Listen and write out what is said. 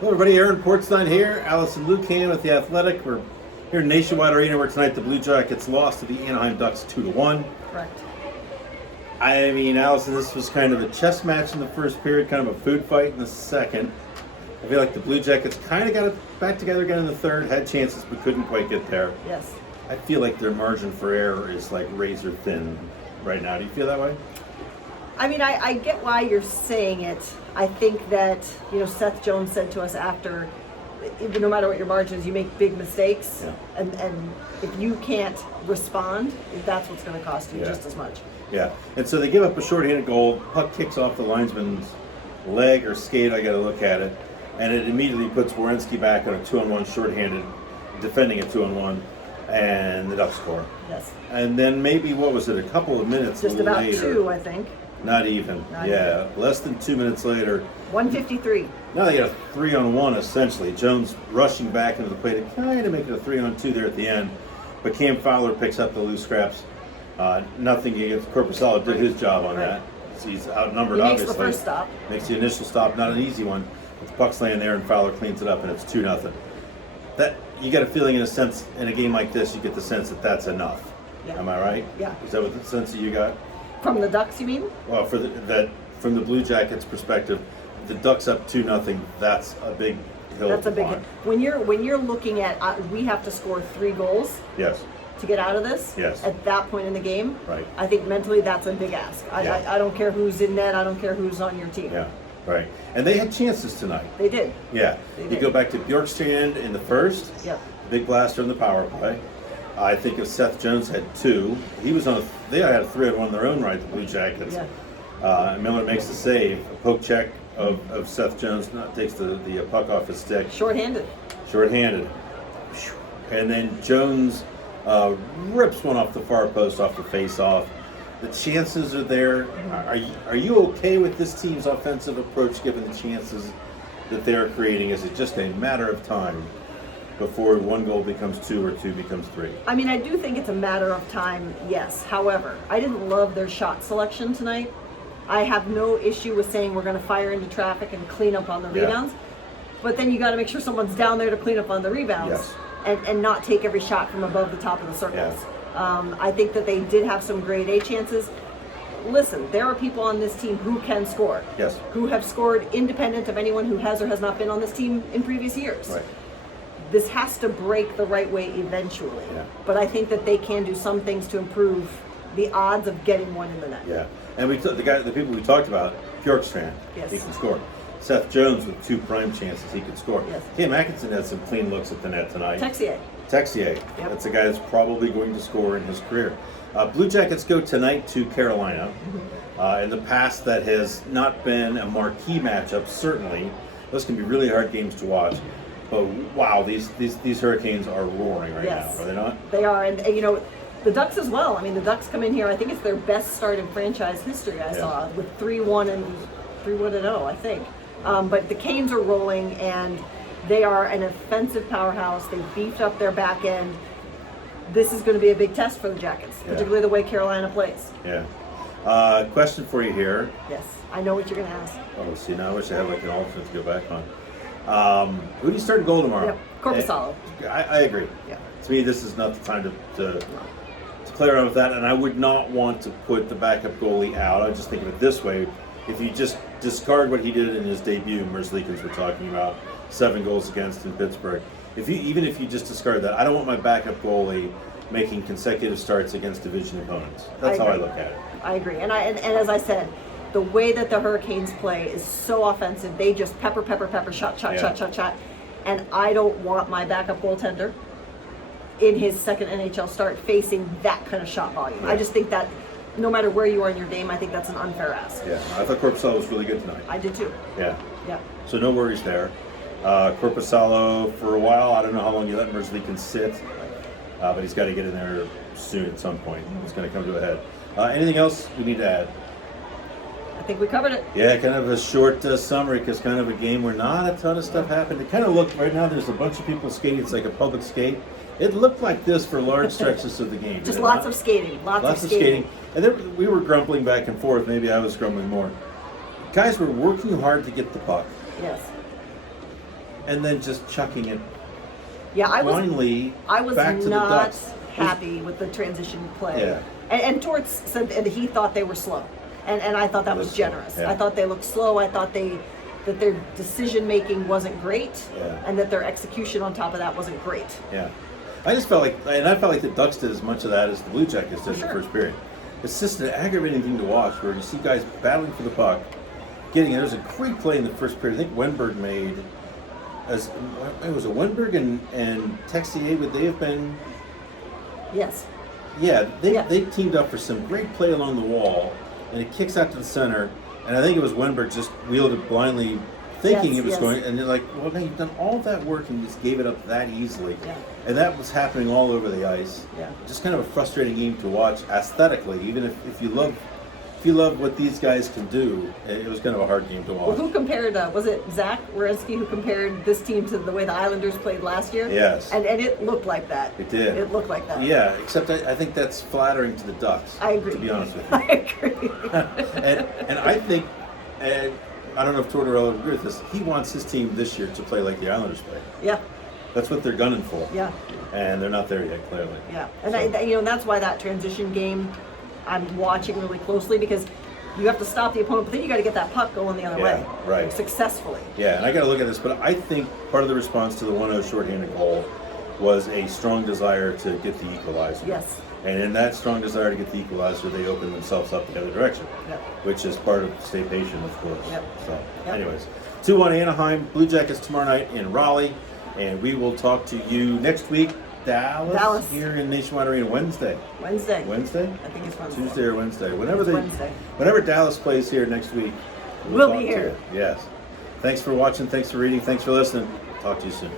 Hello, everybody. Aaron Portstein here. Allison Lucan with The Athletic. We're here in Nationwide Arena where tonight the Blue Jackets lost to the Anaheim Ducks 2-1. Correct. I mean, Allison, this was kind of a chess match in the first period, kind of a food fight in the second. I feel like the Blue Jackets kind of got it back together again in the third, had chances but couldn't quite get there. Yes. I feel like their margin for error is like razor thin right now. Do you feel that way? I mean, I get why you're saying it. I think that, Seth Jones said to us after, no matter what your margin is, you make big mistakes. Yeah. And if you can't respond, that's what's going to cost you just as much. Yeah. And so they give up a shorthanded goal. Puck kicks off the linesman's leg or skate. I got to look at it. And it immediately puts Werenski back on a 2-on-1 shorthanded, defending a 2-on-1, and the Ducks score. Yes. And then maybe, what was it, a couple of minutes Just later. about 2, I think. Not even. Less than 2 minutes later. 1:53. Now they got a 3-on-1 essentially. Jones rushing back into the play to kind of make it a 3-on-2 there at the end. But Cam Fowler picks up the loose scraps. Nothing against Corpusalo, did his job on that. He's outnumbered, He makes obviously. the first stop. Makes the initial stop, not an easy one. But the puck's laying there and Fowler cleans it up and it's 2-0. That, you get a feeling in a sense, in a game like this, you get the sense that that's enough. Yeah. Am I right? Yeah. Is that what the sense that you got? From the Ducks, you mean? Well, from the Blue Jackets' perspective, the Ducks up 2-0. That's a big hill. That's a big climb. hit. When you're looking at, we have to score 3 goals. Yes. To get out of this. Yes. At that point in the game. Right. I think mentally that's a big ask. I don't care who's in net. I don't care who's on your team. Yeah. Right. And they had chances tonight. They did. Yeah. They You did. go back to Bjorkstrand in the first. Yep. Big blaster in the power play. I think if Seth Jones had 2, he was on. They had a 3-on-1 in their own right. The Blue Jackets. Yeah. Miller makes the save. A poke check of Seth Jones takes the puck off his stick. Short-handed. And then Jones rips one off the far post off the face-off. The chances are there. Are you okay with this team's offensive approach given the chances that they're creating? Is it just a matter of time before 1 goal becomes 2 or 2 becomes 3? I mean, I do think it's a matter of time, yes. However, I didn't love their shot selection tonight. I have no issue with saying we're going to fire into traffic and clean up on the rebounds. But then you got to make sure someone's down there to clean up on the rebounds and not take every shot from above the top of the circles. I think that they did have some grade A chances. Listen, there are people on this team who can score. Yes. Who have scored independent of anyone who has or has not been on this team in previous years. Right. This has to break the right way eventually. Yeah. But I think that they can do some things to improve the odds of getting one in the net. Yeah. And the people we talked about, Bjorkstrand, he can score. Seth Jones with 2 prime chances, he could score. Yes. Cam Atkinson had some clean looks at the net tonight. Texier. Yep. That's a guy that's probably going to score in his career. Blue Jackets go tonight to Carolina. In the past, that has not been a marquee matchup, certainly. Those can be really hard games to watch. But wow, these Hurricanes are roaring right now, are they not? They are, and the Ducks as well. I mean, the Ducks come in here, I think it's their best start in franchise history, I saw, with 3-1 and 0, I think. But the Canes are rolling, and they are an offensive powerhouse. They beefed up their back end. This is going to be a big test for the Jackets, particularly the way Carolina plays. Yeah. Question for you here. Yes, I know what you're going to ask. Oh, see, now I wish I had like an alternate to go back on. Who do you start in goal tomorrow? Yep. Corpusalo. I agree. Yeah. To me, this is not the time to play around with that, and I would not want to put the backup goalie out. I just think of it this way. If you just discard what he did in his debut, Merzlikins we're talking about, 7 goals against in Pittsburgh. Even if you just discard that, I don't want my backup goalie making consecutive starts against division opponents. That's how I look at it. I agree. And as I said, the way that the Hurricanes play is so offensive. They just pepper, shot. And I don't want my backup goaltender in his second NHL start facing that kind of shot volume. Yeah. I just think that no matter where you are in your game, I think that's an unfair ask. Yeah, I thought Corpusalo was really good tonight. I did too. Yeah. Yeah. So no worries there. Corpusalo for a while. I don't know how long you let Merzlikins sit, but he's got to get in there soon at some point. It's going to come to a head. Anything else we need to add? I think we covered it. Yeah, kind of a short summary because kind of a game where not a ton of stuff happened. It kind of looked, right now there's a bunch of people skating. It's like a public skate. It looked like this for large stretches of the game. Just lots of skating. Lots of skating. And then we were grumbling back and forth. Maybe I was grumbling more. Guys were working hard to get the puck. Yes. and then just chucking it Yeah, I blindly was back to the not Ducks. happy with the transition play. Yeah. And Torts said that he thought they were slow, and I thought that was generous. Yeah. I thought they looked slow. I thought that their decision making wasn't great, Yeah. and that their execution on top of that wasn't great. Yeah, I just felt like the Ducks did as much of that as the Blue Jackets did in the first period. It's just an aggravating thing to watch, where you see guys battling for the puck, getting it. There was a great play in the first period. I think Wenberg made. It was a Wenberg and Texier. Would they have been? Yes. Yeah, they teamed up for some great play along the wall, and it kicks out to the center. And I think it was Wenberg just wheeled it blindly, thinking it was going. And they're like, well, now you've done all that work and just gave it up that easily. Yeah. And that was happening all over the ice. Yeah. Just kind of a frustrating game to watch aesthetically. Even if you love what these guys can do, it was kind of a hard game to watch. Well, who compared? Was it Zach Werenski who compared this team to the way the Islanders played last year? Yes. And it looked like that. It did. It looked like that. Yeah, except I think that's flattering to the Ducks. I agree. To be honest with you. I agree. and I think, and I don't know if Tortorella would agree with this, he wants his team this year to play like the Islanders play. Yeah. That's what they're gunning for. Yeah. And they're not there yet, clearly. Yeah. And So. that's why that transition game I'm watching really closely, because you have to stop the opponent, but then you got to get that puck going the other way. Right. Successfully. Yeah, and I got to look at this, but I think part of the response to the 1-0 shorthanded goal was a strong desire to get the equalizer. Yes. And in that strong desire to get the equalizer, they opened themselves up the other direction, Yep. which is part of stay patient, of course. Yep. So, Yep. anyways, 2-1 Anaheim, Blue Jackets tomorrow night in Raleigh, and we will talk to you next week. Dallas. Here in Nationwide Arena Wednesday. Wednesday. Wednesday? I think it's Wednesday. Tuesday or Wednesday. Wednesday. Whenever Dallas plays here next week, We'll talk be to here. you. Yes. Thanks for watching. Thanks for reading. Thanks for listening. Talk to you soon.